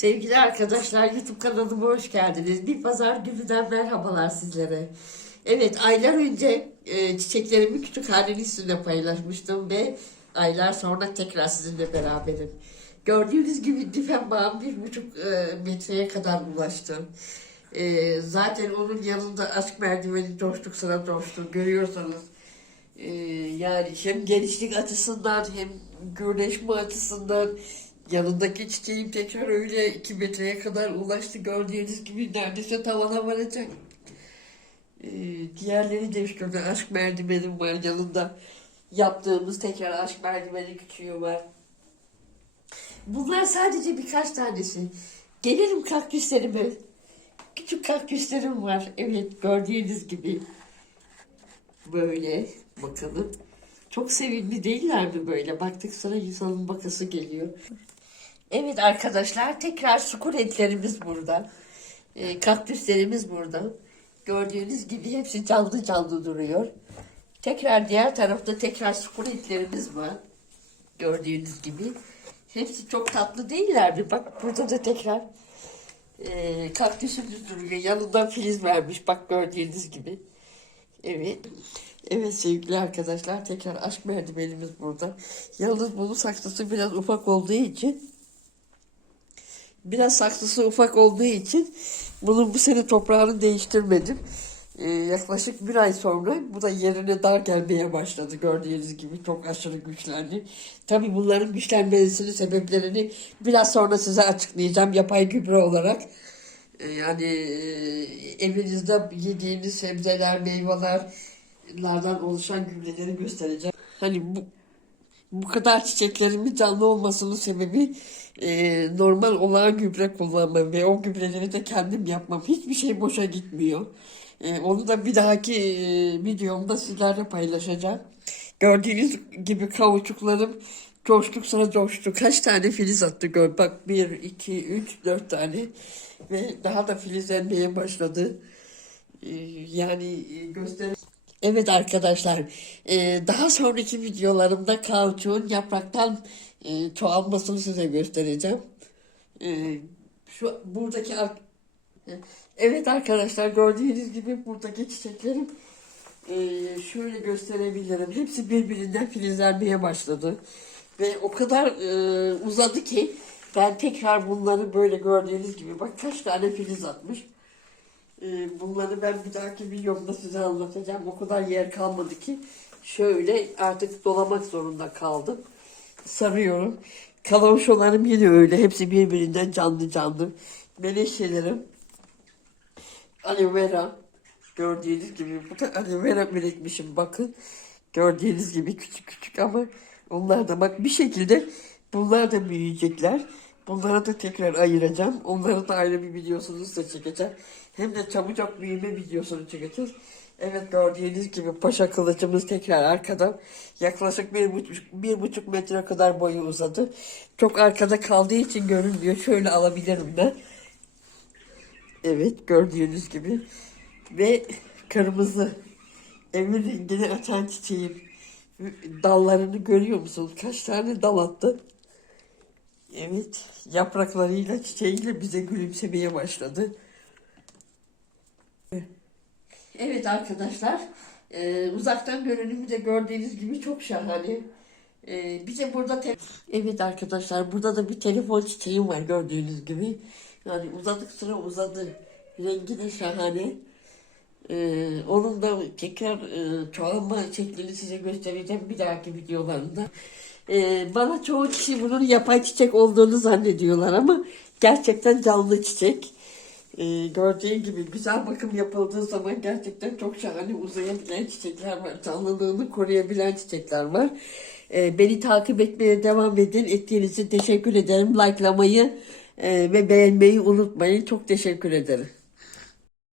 Sevgili arkadaşlar YouTube kanalıma hoş geldiniz. Bir pazar gününden merhabalar sizlere. Evet aylar önce e, çiçeklerimi küçük halini sizinle paylaşmıştım ve aylar sonra tekrar sizinle beraberim. Gördüğünüz gibi difem bağım bir buçuk e, metreye kadar ulaştı. E, zaten onun yanında aşk merdiveni coştuk sıra coştu görüyorsanız. E, yani hem genişlik açısından hem gürleşme açısından yanındaki çiçeğim tekrar öyle 2 metreye kadar ulaştı. Gördüğünüz gibi neredeyse tavana varacak. Ee, diğerleri de işte aşk merdivenim var yanında. Yaptığımız tekrar aşk merdiveni küçüğü var. Bunlar sadece birkaç tanesi. Gelirim kaktüslerime. Küçük kaktüslerim var. Evet gördüğünüz gibi. Böyle bakalım. Çok sevimli değiller mi böyle? Baktık sonra insanın bakası geliyor. Evet arkadaşlar tekrar sukulentlerimiz burada. E, kaktüslerimiz burada. Gördüğünüz gibi hepsi canlı canlı duruyor. Tekrar diğer tarafta tekrar sukulentlerimiz var. Gördüğünüz gibi. Hepsi çok tatlı değiller mi? Bak burada da tekrar e, kaktüsümüz duruyor. Yanından filiz vermiş. Bak gördüğünüz gibi. Evet. Evet sevgili arkadaşlar tekrar aşk merdivenimiz burada. Yalnız bunun saksısı biraz ufak olduğu için biraz saksısı ufak olduğu için bunun bu sene toprağını değiştirmedim. Ee, yaklaşık bir ay sonra bu da yerine dar gelmeye başladı. Gördüğünüz gibi çok aşırı güçlendi. Tabii bunların güçlenmesinin sebeplerini biraz sonra size açıklayacağım yapay gübre olarak. Ee, yani e, evinizde yediğiniz sebzeler, meyvelerlerden oluşan gübreleri göstereceğim. Hani bu bu kadar çiçeklerimin canlı olmasının sebebi e, normal olağan gübre kullanmam ve o gübreleri de kendim yapmam. Hiçbir şey boşa gitmiyor. E, onu da bir dahaki e, videomda sizlerle paylaşacağım. Gördüğünüz gibi kavuçuklarım coştuk sonra coştu. Kaç tane filiz attı gör. Bak bir, iki, üç, dört tane. Ve daha da filizlenmeye başladı. E, yani e, göster Evet arkadaşlar, e, daha sonraki videolarımda kauçuğun yapraktan e, çoğalmasını size göstereceğim. E, şu buradaki evet arkadaşlar gördüğünüz gibi buradaki çiçeklerim şöyle gösterebilirim. Hepsi birbirinden filizlenmeye başladı ve o kadar uzadı ki ben tekrar bunları böyle gördüğünüz gibi bak kaç tane filiz atmış. Ee, Bunları ben bir dahaki videomda size anlatacağım. O kadar yer kalmadı ki şöyle artık dolamak zorunda kaldım. Sarıyorum. Kalavuşolarım yine öyle. Hepsi birbirinden canlı canlı. Menekşelerim. Aloe vera. Gördüğünüz gibi. Bu da aloe vera üretmişim. Bakın. Gördüğünüz gibi küçük küçük ama onlar da bak bir şekilde bunlar da büyüyecekler. Bunları da tekrar ayıracağım. Onları da ayrı bir videosunu size çekeceğim. Hem de çabucak büyüme videosunu çekeceğiz. Evet gördüğünüz gibi paşa kılıcımız tekrar arkada. Yaklaşık bir buçuk, bir buçuk metre kadar boyu uzadı. Çok arkada kaldığı için görünmüyor. Şöyle alabilirim ben. Evet gördüğünüz gibi. Ve kırmızı. Evin rengini açan çiçeğim. Dallarını görüyor musunuz? Kaç tane dal attı? Evet, yapraklarıyla, çiçeğiyle bize gülümsemeye başladı. Evet arkadaşlar, e, uzaktan görünümü de gördüğünüz gibi çok şahane. E, bir de burada, evet arkadaşlar, burada da bir telefon çiçeğim var gördüğünüz gibi. Yani uzadıkça uzadı, rengi de şahane. E, onun da tekrar e, çoğalma şeklini size göstereceğim bir dahaki videolarında. Ee, bana çoğu kişi bunun yapay çiçek olduğunu zannediyorlar ama gerçekten canlı çiçek. Ee, gördüğün gibi güzel bakım yapıldığı zaman gerçekten çok şahane uzayabilen çiçekler var. Canlılığını koruyabilen çiçekler var. Ee, beni takip etmeye devam edin. Ettiğiniz için teşekkür ederim. Likelamayı e, ve beğenmeyi unutmayın. Çok teşekkür ederim.